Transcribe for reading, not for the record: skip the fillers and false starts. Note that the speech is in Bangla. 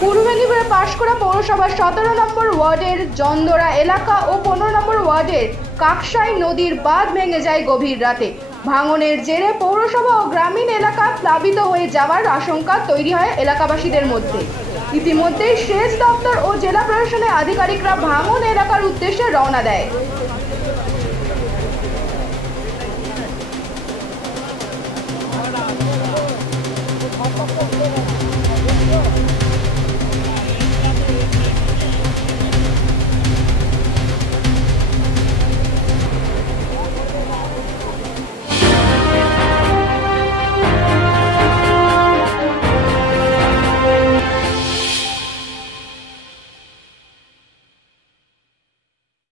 পূর্ব মেদিনীপুরের পাঁশকুড়া পৌরসভার 17 নম্বর ওয়ার্ডের জন্দরা এলাকা ও 15 নম্বর ওয়ার্ডের কাকসাই নদীর বাঁধ ভেঙে যায় গভীর রাতে। ভাঙনের জেরে পৌরসভা ও গ্রামীণ এলাকা প্লাবিত হয়ে যাওয়ার আশঙ্কা তৈরি হয় এলাকাবাসীদের মধ্যে। ইতিমধ্যে সেচ দপ্তর ও জেলা প্রশাসনের আধিকারিকরা ভাঙন এলাকার উদ্দেশ্যে রওনা দেয়।